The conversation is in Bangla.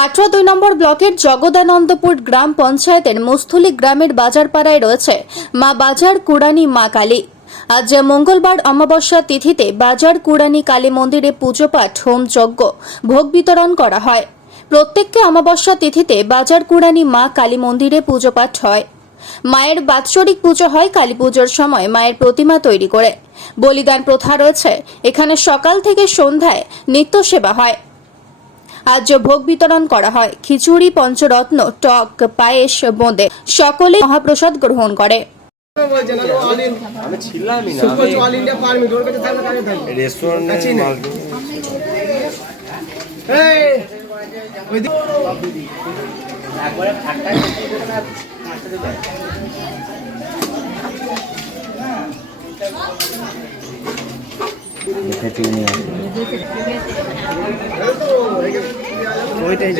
কাটরা 2 নম্বর ব্লকের জগদানন্দপুর গ্রাম পঞ্চায়েতের মুস্থলি গ্রামের বাজারপাড়ায় রয়েছে মা বাজার কুড়ানি মা কালী। আজ মঙ্গলবার অমাবস্যা তিথিতে বাজার কুড়ানি কালী মন্দিরে পুজো পাঠ, হোম যজ্ঞ, ভোগ বিতরণ করা হয়। প্রত্যেককে অমাবস্যা তিথিতে বাজার কুড়ানি মা কালী মন্দিরে পুজো পাঠ হয়। মায়ের বাৎসরিক পুজো হয় কালী পুজোর সময় মায়ের প্রতিমা তৈরি করে। বলিদান প্রথা রয়েছে এখানে। সকাল থেকে সন্ধ্যায় নিত্য সেবা হয়। আজ ভোগ বিতরণ করা হয়। খিচুড়ি, পঞ্চরত্ন, টক, পায়েস, বোঁদে সকলে মহাপ্রসাদ গ্রহণ করে। ওইটাই